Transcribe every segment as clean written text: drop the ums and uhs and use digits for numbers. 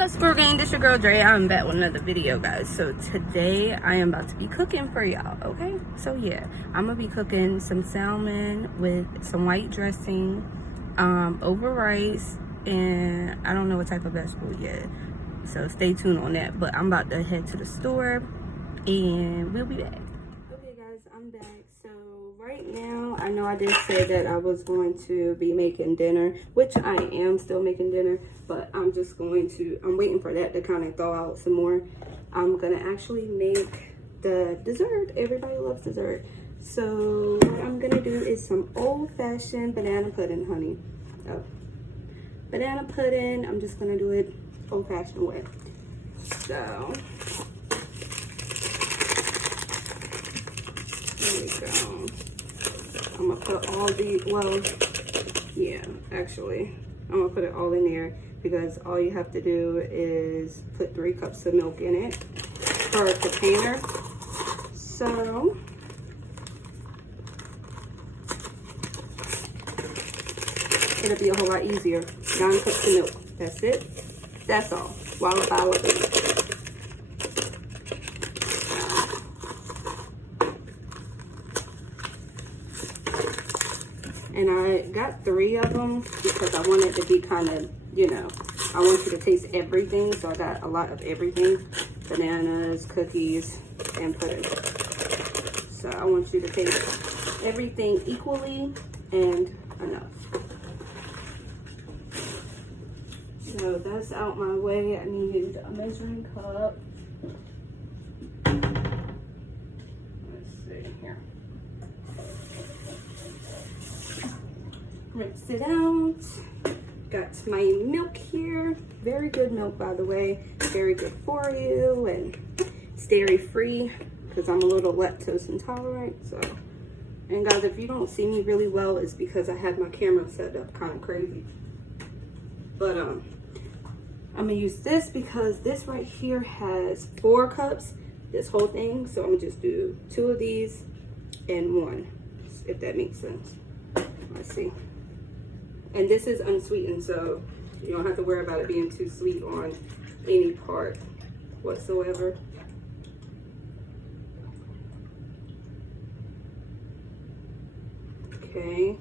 What's up, gang? This your girl Drea. I'm back with another video, guys. So today I am about to be cooking for y'all. Okay, so yeah, I'm gonna be cooking some salmon with some white dressing over rice, and I don't know what type of vegetable yet, so stay tuned on that. But I'm about to head to the store and we'll be back. Okay guys, I'm back. So right now, I know I did say that I was going to be making dinner, which I am still making dinner, but I'm just going to, I'm waiting for that to kind of thaw out some more. I'm gonna actually make the dessert. Everybody loves dessert. So what I'm gonna do is some old-fashioned banana pudding, honey. Oh, banana pudding. I'm just gonna do it old-fashioned way. So there we go. I'm gonna put all the, well, yeah, actually, I'm gonna put it all in there because all you have to do is put 3 cups of milk in it for a container. So it'll be a whole lot easier. 9 cups of milk. That's it. That's all. Walla walla. And I got 3 of them because I wanted to be kind of, you know, I want you to taste everything. So I got a lot of everything. Bananas, cookies, and pudding. So I want you to taste everything equally and enough. So that's out my way. I need a measuring cup. Let's see here. Rinse it out. Got my milk here. Very good milk, by the way. Very good for you, and it's dairy free because I'm a little lactose intolerant. So, and guys, if you don't see me really well, it's because I have my camera set up kind of crazy. But I'm gonna use this because this right here has 4 cups, this whole thing. So I'm gonna just do 2 of these and 1, if that makes sense. Let's see. And this is unsweetened, so you don't have to worry about it being too sweet on any part whatsoever. Okay.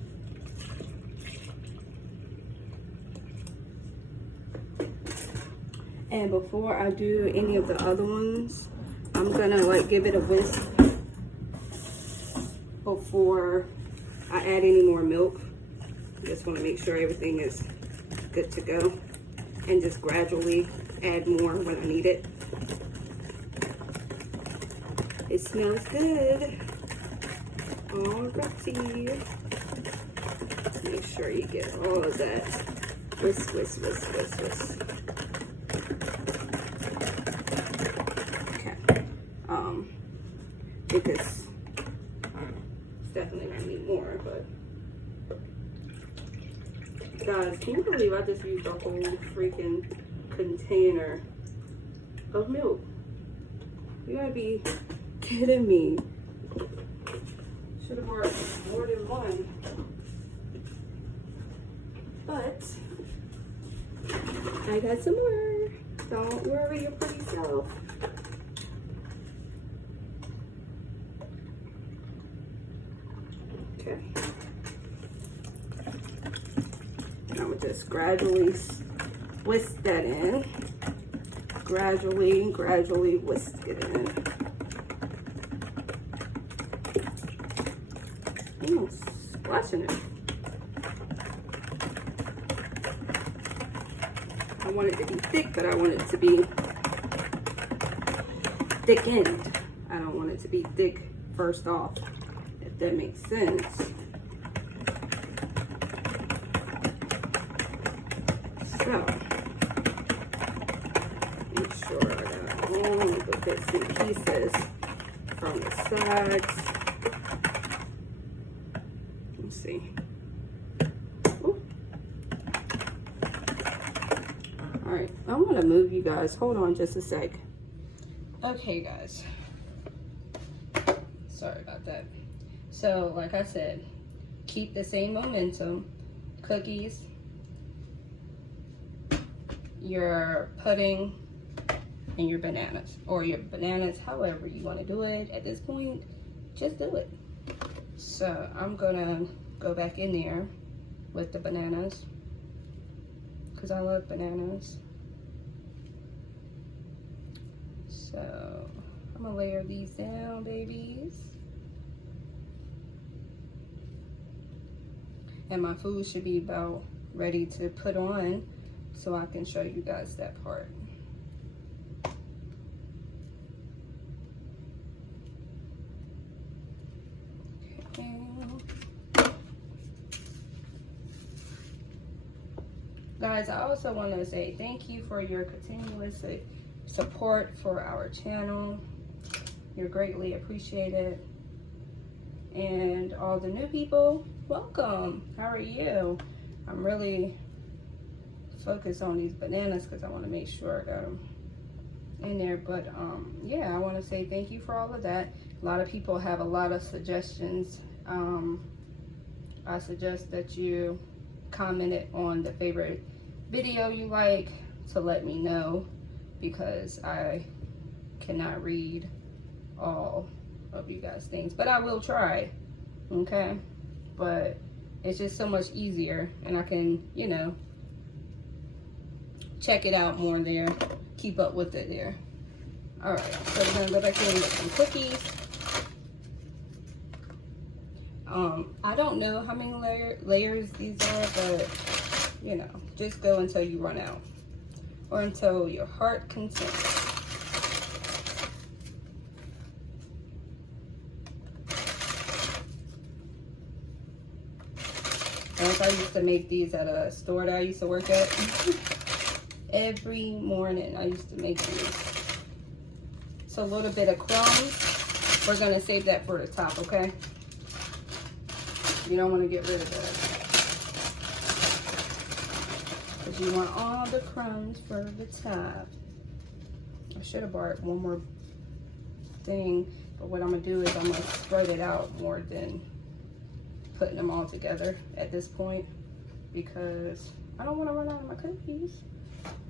And before I do any of the other ones, I'm gonna like give it a whisk before I add any more milk. Just want to make sure everything is good to go, and just gradually add more when I need it. It smells good. Alrighty. Make sure you get all of that. Whisk, whisk, whisk, whisk, whisk. Okay. Because it's definitely gonna need more, but. Guys, can you believe I just used a whole freaking container of milk? You gotta be kidding me. Should have brought more than 1. But I got some more. Don't worry your pretty self. Okay. I would just gradually whisk that in. Gradually whisk it in. Ooh, splashing it. I want it to be thick, but I want it to be thickened. I don't want it to be thick first off, if that makes sense. So, make sure I got all of the bits and pieces from the sides. Let's see. Ooh. All right, I'm gonna move you guys. Hold on just a sec. Okay, guys. Sorry about that. So, like I said, keep the same momentum. Cookies. your pudding and your bananas, or your bananas, however you want to do it at this point, just do it. So I'm gonna go back in there with the bananas because I love bananas. So I'm gonna layer these down, babies. And my food should be about ready to put on so I can show you guys that part. Okay. Guys, I also want to say thank you for your continuous support for our channel. You're greatly appreciated. And all the new people, welcome. How are you? I'm really focused on these bananas because I want to make sure I got them in there. But yeah, I want to say thank you for all of that. A lot of people have a lot of suggestions. I suggest that you comment it on the favorite video you like to let me know, because I cannot read all of you guys' things, but I will try, okay? But it's just so much easier, and I can, you know, check it out more there, keep up with it there. All right, so we're gonna go back in with some cookies. I don't know how many layers these are, but you know, just go until you run out, or until your heart contents. I used to make these at a store that I used to work at. Every morning I used to make these. So a little bit of crumbs. We're gonna save that for the top, okay? You don't want to get rid of that, because you want all the crumbs for the top. I should have bought one more thing, but what I'm gonna do is I'm gonna spread it out more than putting them all together at this point, because I don't want to run out of my cookies.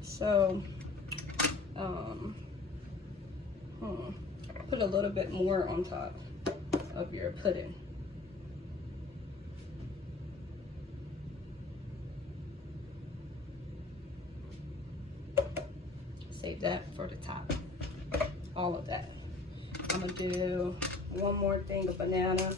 So put a little bit more on top of your pudding. Save that for the top, all of that. I'm gonna do one more thing of banana.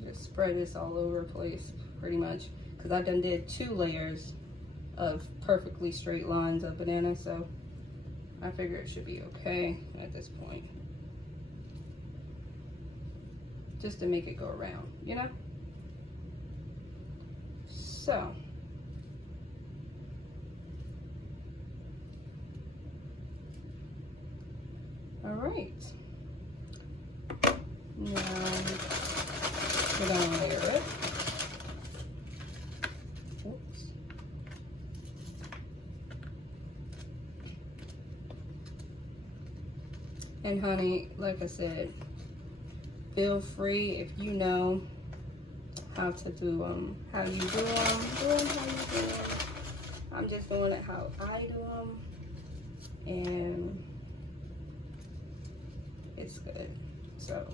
Just spread this all over the place pretty much, because I done did 2 layers of perfectly straight lines of banana, so I figure it should be okay at this point. Just to make it go around, you know? So, all right. Now, we're gonna layer it. Oops. And honey, like I said, feel free, if you know how to do them, how you do them, how you do them. I'm just doing it how I do them, and it's good. So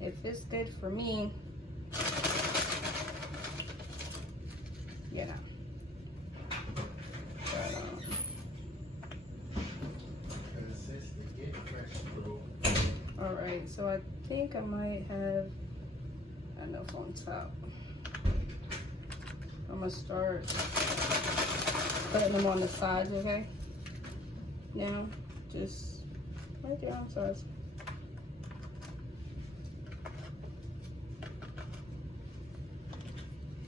if it's good for me, you know. All right, so I think I might have enough on top. I'm gonna start putting them on the sides, okay? Now, just right there on the sides.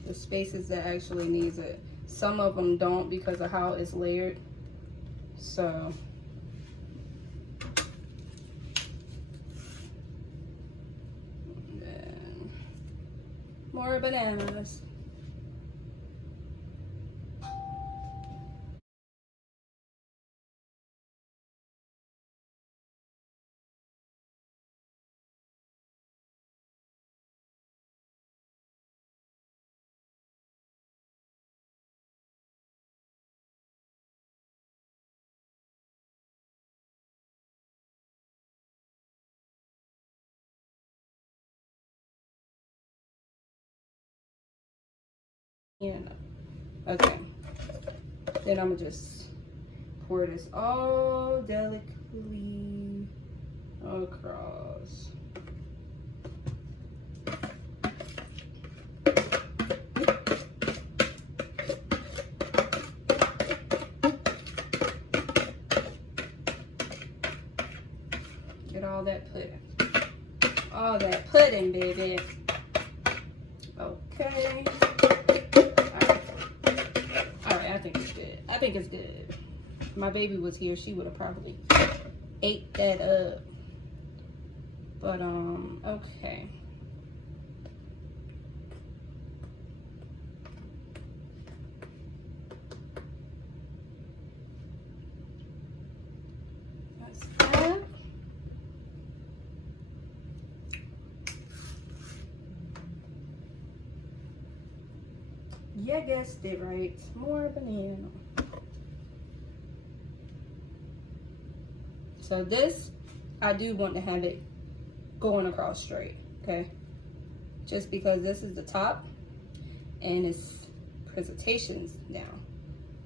The spaces that actually needs it. Some of them don't because of how it's layered. So then more bananas. And okay, then I'm gonna just pour this all delicately across. Get all that pudding. All that pudding, baby. Okay. Alright, I think it's good. I think it's good. If my baby was here, she would have probably ate that up. But, okay. That's that. Yeah, guessed it right. More banana. So this, I do want to have it going across straight, okay? Just because this is the top and its presentation's down.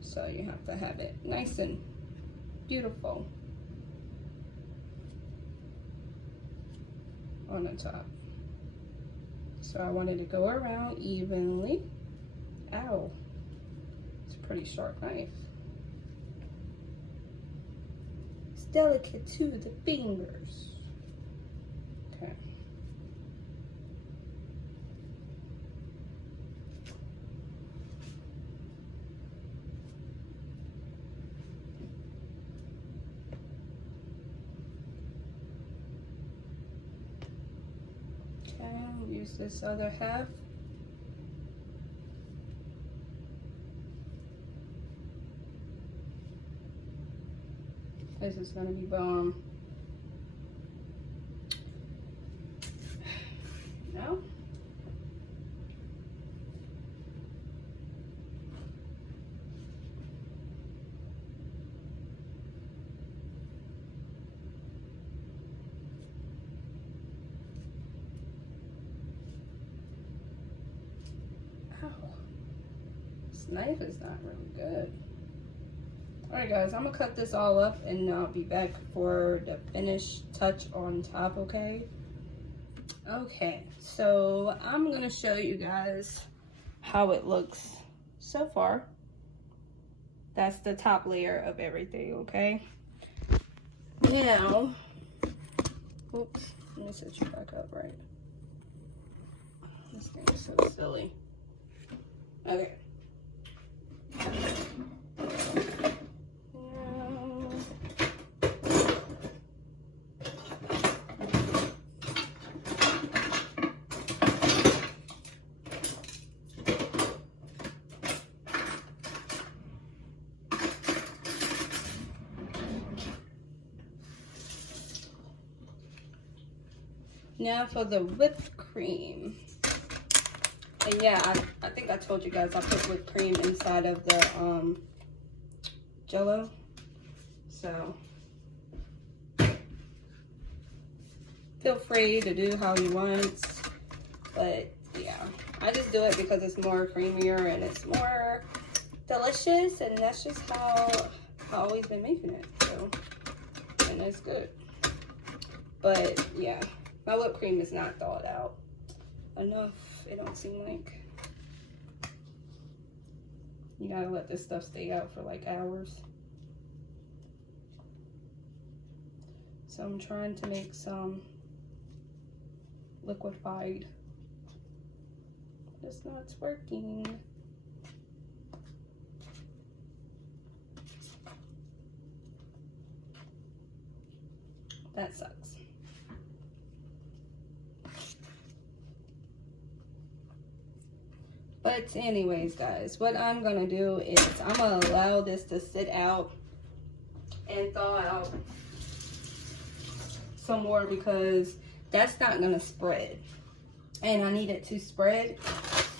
So you have to have it nice and beautiful on the top. So I wanted to go around evenly. Ow, it's a pretty sharp knife. It's delicate to the fingers. Okay. Okay, I'll use this other half. This is gonna be bomb. No? Ow. This knife is not really good. Alright guys, I'm gonna cut this all up and I'll be back for the finished touch on top, okay? Okay, so I'm gonna show you guys how it looks so far. That's the top layer of everything, okay? Now, oops, let me set you back up right. This thing is so silly. Okay. Now for the whipped cream. And yeah, I think I told you guys I put whipped cream inside of the Jello. So feel free to do how you want. But yeah, I just do it because it's more creamier and it's more delicious, and that's just how I've always been making it. So, and it's good. But yeah, my whipped cream is not thawed out enough, it don't seem like. You gotta let this stuff stay out for like hours. So I'm trying to make some liquefied. It's not working. That sucks. But anyways, guys, what I'm gonna do is I'm gonna allow this to sit out and thaw out some more, because that's not gonna spread. And I need it to spread.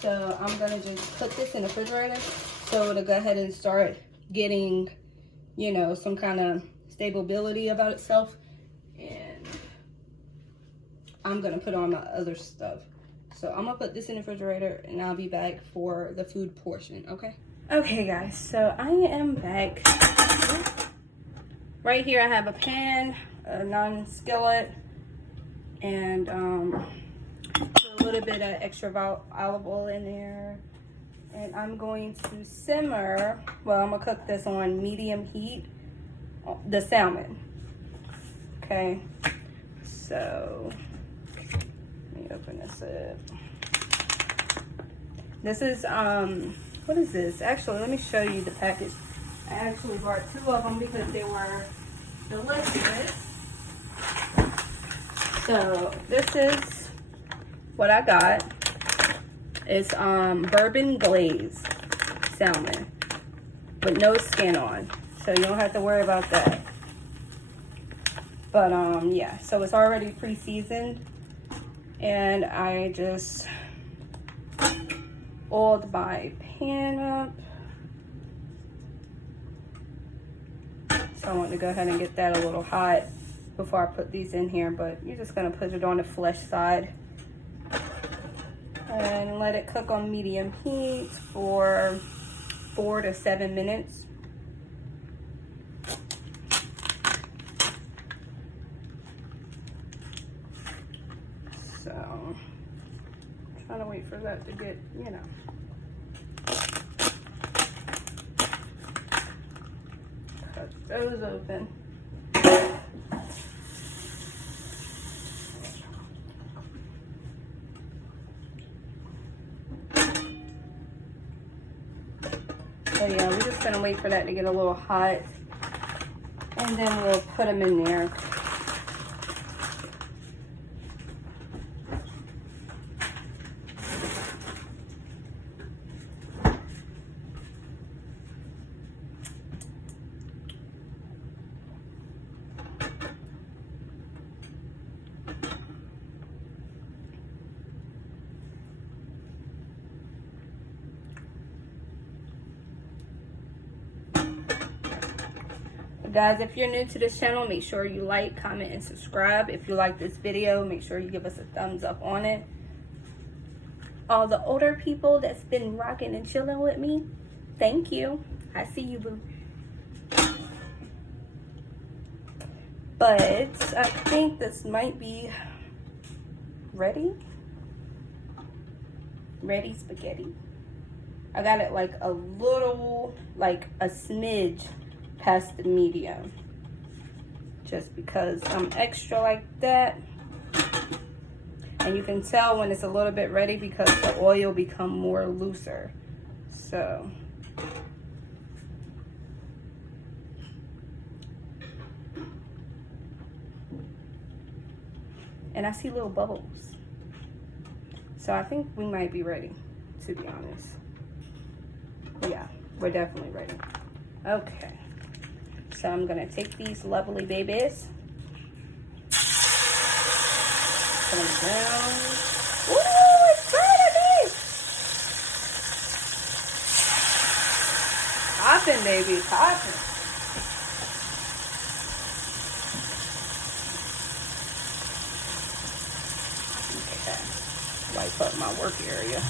So I'm gonna just put this in the refrigerator so it'll go ahead and start getting, you know, some kind of stability about itself. And I'm gonna put on my other stuff. So I'm gonna put this in the refrigerator and I'll be back for the food portion, okay? Okay guys, so I am back. Right here I have a pan, a non-skillet, and put a little bit of extra olive oil in there. And I'm going to simmer, well, I'm gonna cook this on medium heat, the salmon. Okay, so let me open this up. This is, what is this? Actually, let me show you the package. I actually bought 2 of them because they were delicious. So this is what I got. It's bourbon glazed salmon with no skin on, so you don't have to worry about that. But yeah, so it's already pre-seasoned, and I just oiled my pan up. So I want to go ahead and get that a little hot before I put these in here, but you're just gonna put it on the flesh side and let it cook on medium heat for 4 to 7 minutes. So I'm trying to wait for that to get, you know. Cut those open. So yeah, we're just gonna wait for that to get a little hot, and then we'll put them in there. Guys, if you're new to this channel, make sure you like, comment, and subscribe. If you like this video, make sure you give us a thumbs up on it. All the older people that's been rocking and chilling with me, thank you. I see you, boo. But I think this might be ready. Ready spaghetti. I got it like a little, like a smidge past the medium, just because I'm extra like that. And you can tell when it's a little bit ready because the oil become more looser. So and I see little bubbles, so I think we might be ready, to be honest. Yeah, we're definitely ready. Okay. So I'm gonna take these lovely babies, put them down. Ooh, it's ready! Popping, baby, popping. Okay, wipe up my work area.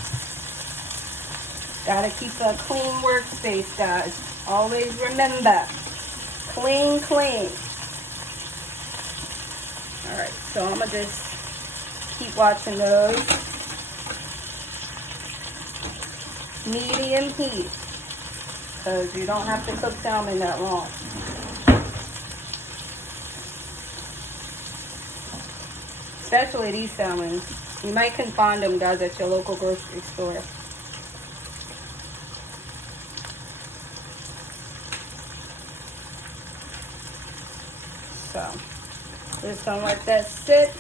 Gotta keep a clean workspace, guys. Always remember. Clean, clean. All right, so I'm gonna just keep watching those. Medium heat, because you don't have to cook salmon that long. Especially these salmons. You might can find them, guys, at your local grocery store. So, just gonna let that sit.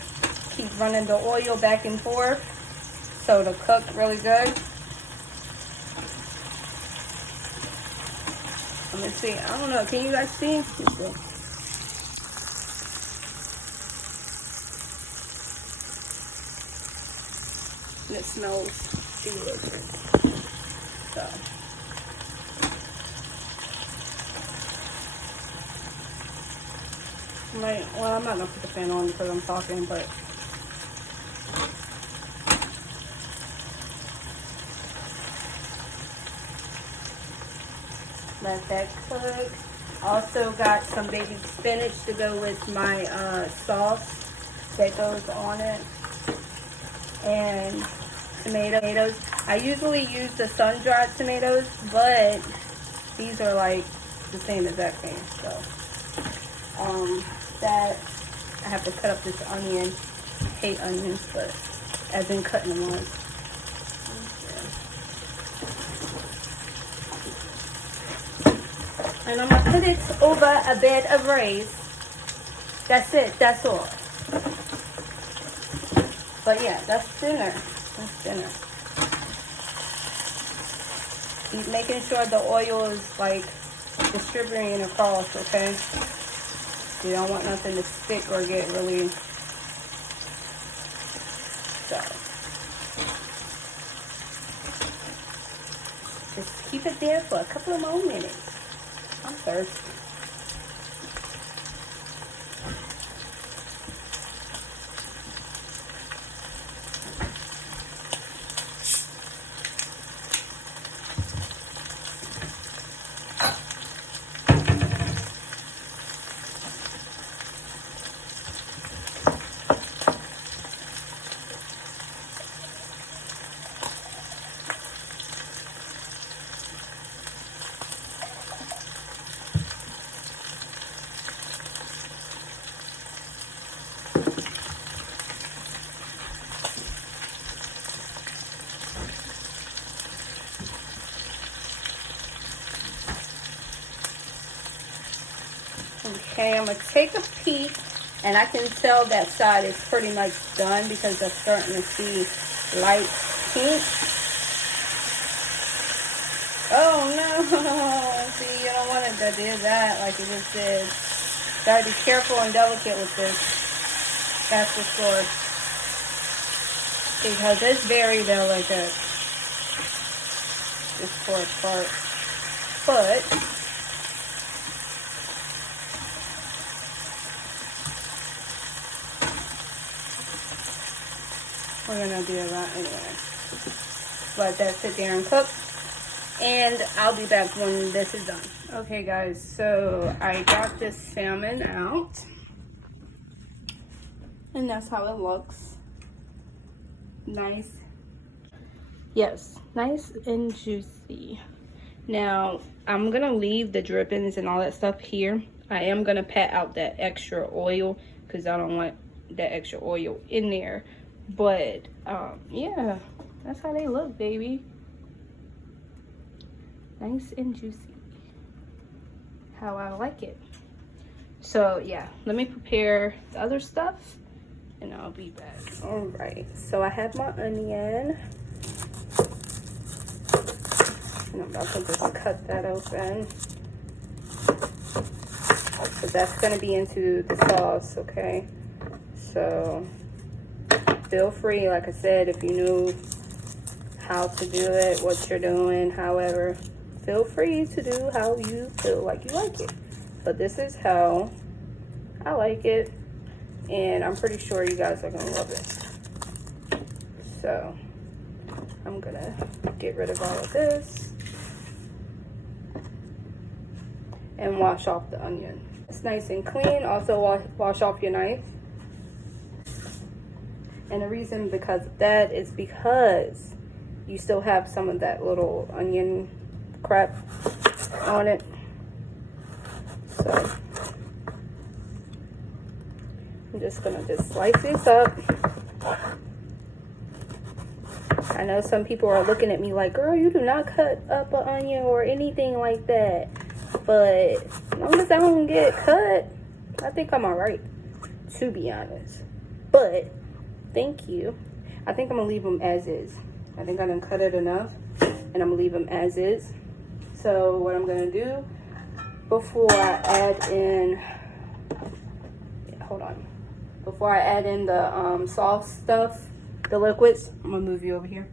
Keep running the oil back and forth so it'll cook really good. Let me see. I don't know. Can you guys see? It smells delicious. So. Well, I'm not gonna put the fan on because I'm talking, but Let that cook. Also got some baby spinach to go with my sauce that goes on it. And tomatoes. I usually use the sun-dried tomatoes, but these are like the same exact thing. So that I have to cut up this onion. I hate onions, but I've been cutting them on. And I'm gonna put it over a bed of rice. That's it, that's all. But yeah, that's dinner. That's dinner. Keep making sure the oil is like distributing across, okay? You don't want nothing to stick or get really, so. Just keep it there for a couple of more minutes. I'm thirsty. Okay, I'm gonna take a peek, and I can tell that side is pretty much done because I'm starting to see light pink. Oh no, see, you don't want it to do that like you just did. Gotta be careful and delicate with this. That's for sure. Because it's very delicate. This fourth part. But we're gonna do that anyway. Let that sit there and cook. And I'll be back when this is done. Okay guys, so I got this salmon out. And that's how it looks. Nice. Yes, nice and juicy. Now, I'm gonna leave the drippings and all that stuff here. I am gonna pat out that extra oil because I don't want that extra oil in there. But yeah, that's how they look, baby. Nice and juicy. How I like it. So yeah, let me prepare the other stuff and I'll be back. All right, so I have my onion. And I'm about to just cut that open. So that's gonna be into the sauce, okay? So feel free, like I said, if you knew how to do it, what you're doing, however, feel free to do how you feel like you like it. But this is how I like it, and I'm pretty sure you guys are gonna love it. So I'm gonna get rid of all of this and wash off the onion. It's nice and clean. Also wash off your knife. And the reason because of that is because you still have some of that little onion crap on it. So I'm just gonna slice these up. I know some people are looking at me like, girl, you do not cut up an onion or anything like that. But as long as I don't get cut, I think I'm all right, to be honest. But thank you. I think I'm gonna leave them as is. I think I done cut it enough, and I'm gonna leave them as is. So what I'm gonna do before I add in, before I add in the sauce stuff, the liquids, I'm gonna move you over here.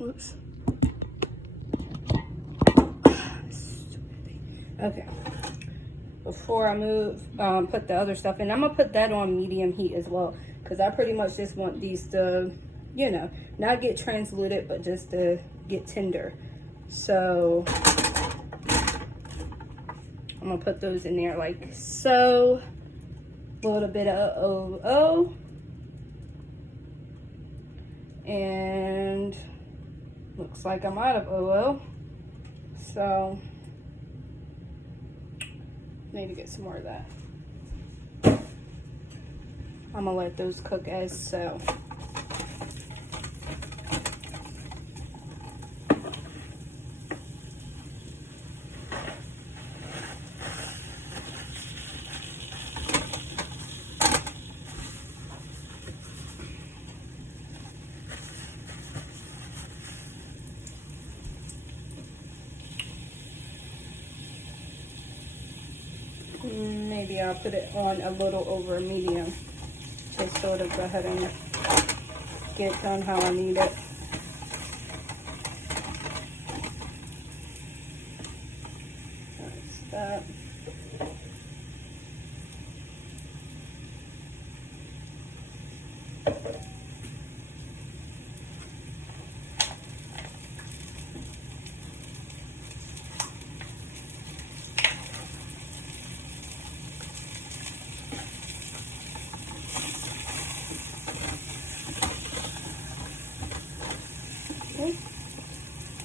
Oops. Okay. Before I move, put the other stuff in, I'm gonna put that on medium heat as well, because I pretty much just want these to, you know, not get transluted, but just to get tender. So I'm gonna put those in there like so. A little bit of ooooo. And looks like I'm out of ooooo. So need to get some more of that. I'm gonna let those cook as so. Maybe I'll put it on a little over medium to sort of go ahead and get it done how I need it. That's that.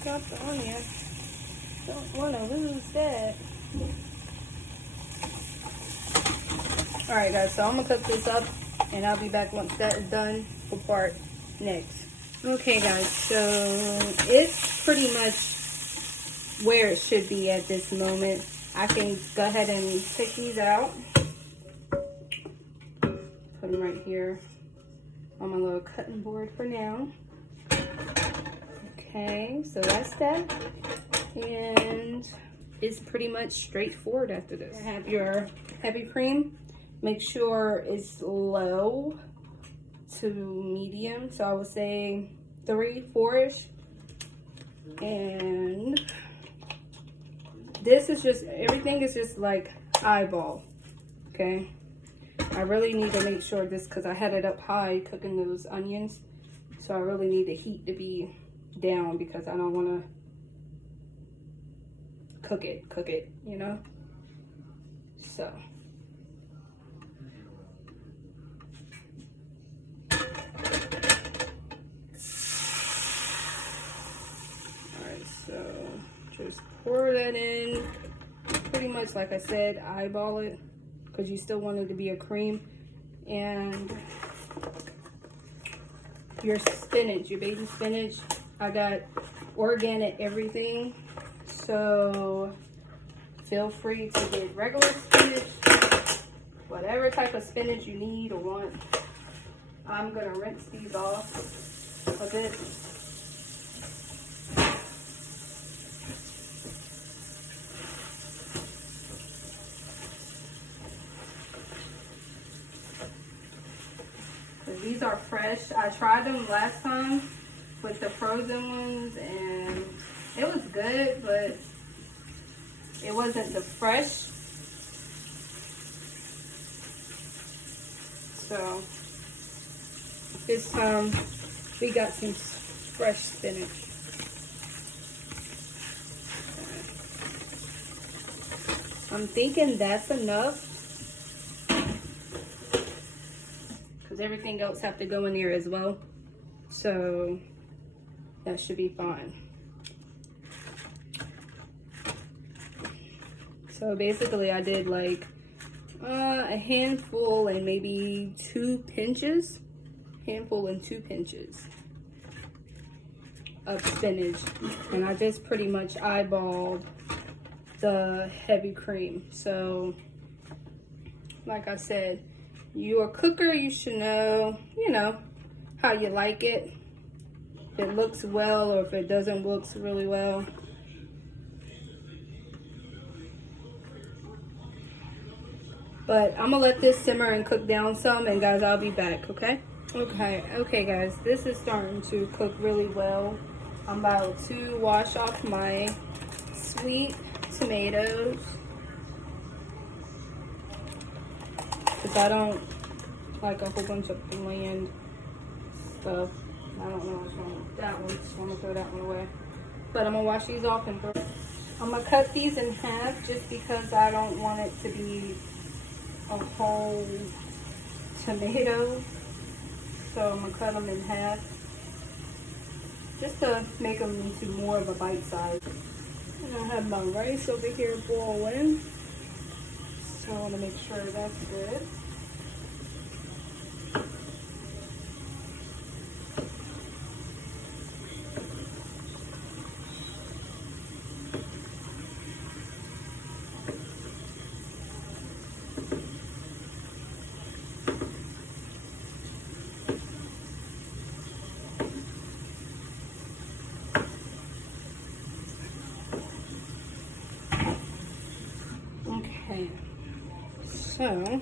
Drop the onion. Don't want to lose that. Alright guys, so I'm going to cook this up and I'll be back once that is done for part next. Okay guys, so it's pretty much where it should be at this moment. I can go ahead and take these out. Put them right here on my little cutting board for now. Okay, so that's that, and it's pretty much straightforward after this. Have your heavy cream. Make sure it's low to medium, so I would say 3, 4-ish. And this is just, everything is just like eyeball, okay? I really need to make sure this, because I had it up high cooking those onions, so I really need the heat to be down because I don't want to cook it, you know? So alright, so just pour that in. Pretty much like I said, eyeball it because you still want it to be a cream. And your spinach, your baby spinach, I got organic everything, so feel free to get regular spinach, whatever type of spinach you need or want. I'm gonna rinse these off a bit. These are fresh. I tried them last time with the frozen ones and it was good, but it wasn't the fresh. So this time we got some fresh spinach. I'm thinking that's enough, because everything else have to go in there as well. So that should be fine. So basically I did like a handful and maybe 2 pinches. Handful and 2 pinches of spinach. And I just pretty much eyeballed the heavy cream. So like I said, you're a cooker, you should know, you know, how you like it. If it looks well or if it doesn't look really well. But I'm gonna let this simmer and cook down some, and guys, I'll be back, okay? Okay guys, this is starting to cook really well. I'm about to wash off my sweet tomatoes, because I don't like a whole bunch of bland stuff. I don't know what's wrong with that one, so I'm gonna throw that one away. But I'm gonna wash these off and throw. I'm gonna cut these in half just because I don't want it to be a whole tomato. So I'm gonna cut them in half just to make them into more of a bite size. And I have my rice over here boiling. So I want to make sure that's good. Okay, so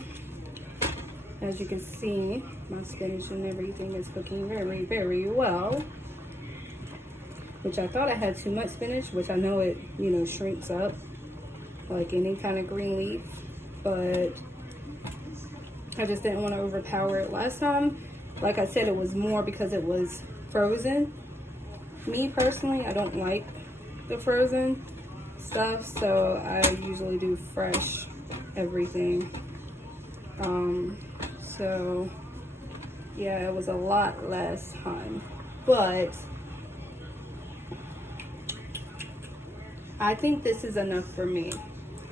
as you can see, my spinach and everything is cooking very, very well. Which I thought I had too much spinach, which I know it, you know, shrinks up like any kind of green leaf, but I just didn't want to overpower it. Last time, like I said, it was more because it was frozen. Me personally, I don't like the frozen stuff, so I usually do fresh everything. So yeah, it was a lot less time, but I think this is enough for me.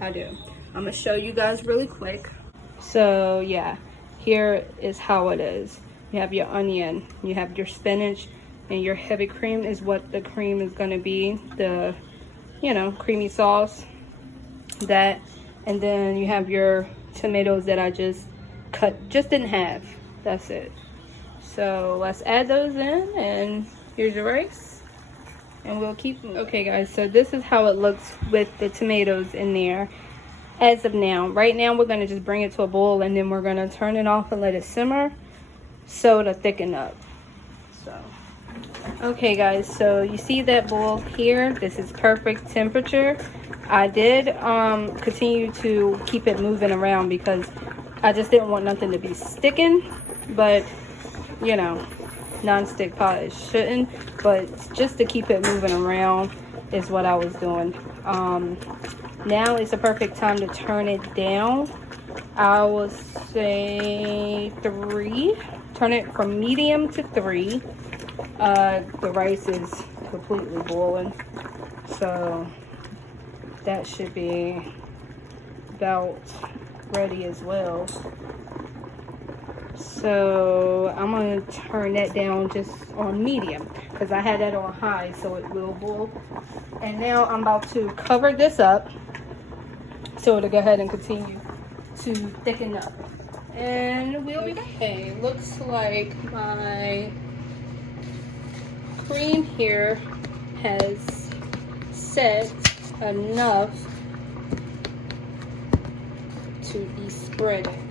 I do. I'm gonna show you guys really quick. So yeah, here is how it is. You have your onion, you have your spinach, and your heavy cream is what the cream is gonna be. The, you know, creamy sauce, that, and then you have your tomatoes that I just cut just in half. That's it. So let's add those in, and here's your rice, and we'll keep them. Okay guys, so this is how it looks with the tomatoes in there as of now. Right now we're going to just bring it to a boil, and then we're going to turn it off and let it simmer so to thicken up. So okay guys, so you see that boil here? This is perfect temperature. I did continue to keep it moving around because I just didn't want nothing to be sticking, but you know, non-stick pot it shouldn't, but just to keep it moving around is what I was doing. Now is the perfect time to turn it down. I would say 3. Turn it from medium to 3. The rice is completely boiling, so that should be about ready as well. So I'm going to turn that down just on medium because I had that on high, so it will boil. And now I'm about to cover this up so it'll go ahead and continue to thicken up. And we'll be back. Okay, looks like my cream here has set enough to be spreading.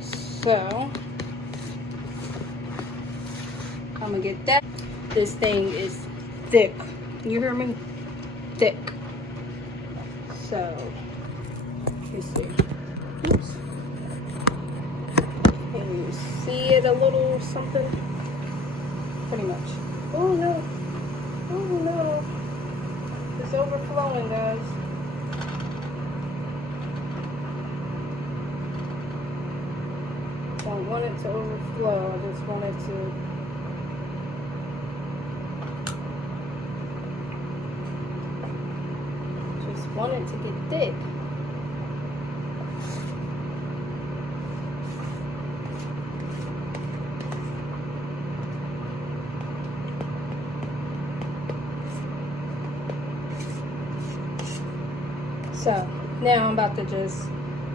So I'm gonna get that. This thing is thick. You hear me? Thick. So let's see. Oops. Can you see it a little something? Pretty much. Oh no. Oh no. It's overflowing, guys. I don't want it to overflow. I just want it to get thick. So now I'm about to just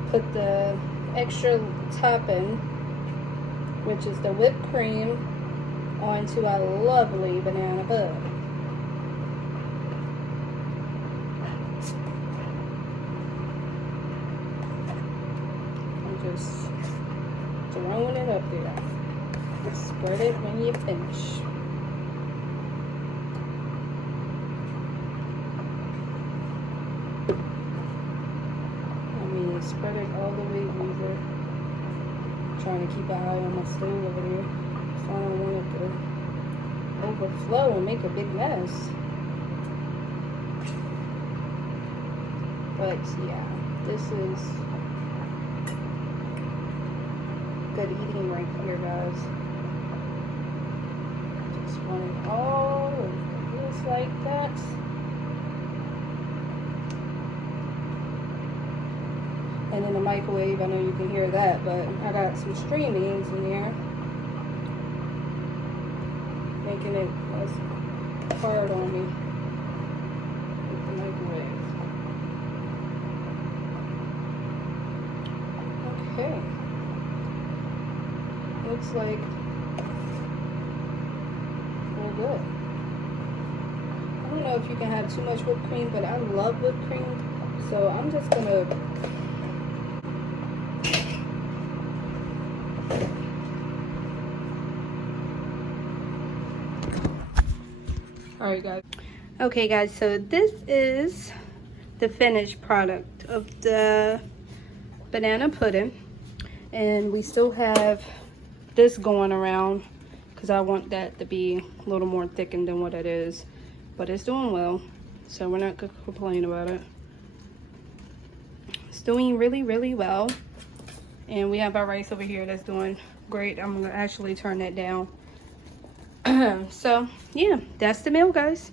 put the extra topping, which is the whipped cream, onto a lovely banana bud. I'm just throwing it up there. Just spread it when you finish. Spread it all the way over. Trying to keep an eye on my stove over there, so I don't want it to overflow and make a big mess. But yeah, this is good eating right here, guys. Just want it all over just like that. And in the microwave, I know you can hear that, but I got some string beans in here, making it less hard on me with the microwave. Okay. Looks like we're good. I don't know if you can have too much whipped cream, but I love whipped cream, so I'm just gonna Alright guys. Okay guys, so this is the finished product of the banana pudding. And we still have this going around because I want that to be a little more thickened than what it is. But it's doing well, so we're not gonna complain about it. It's doing really, really well. And we have our rice over here that's doing great. I'm gonna actually turn that down. So yeah, that's the meal, guys.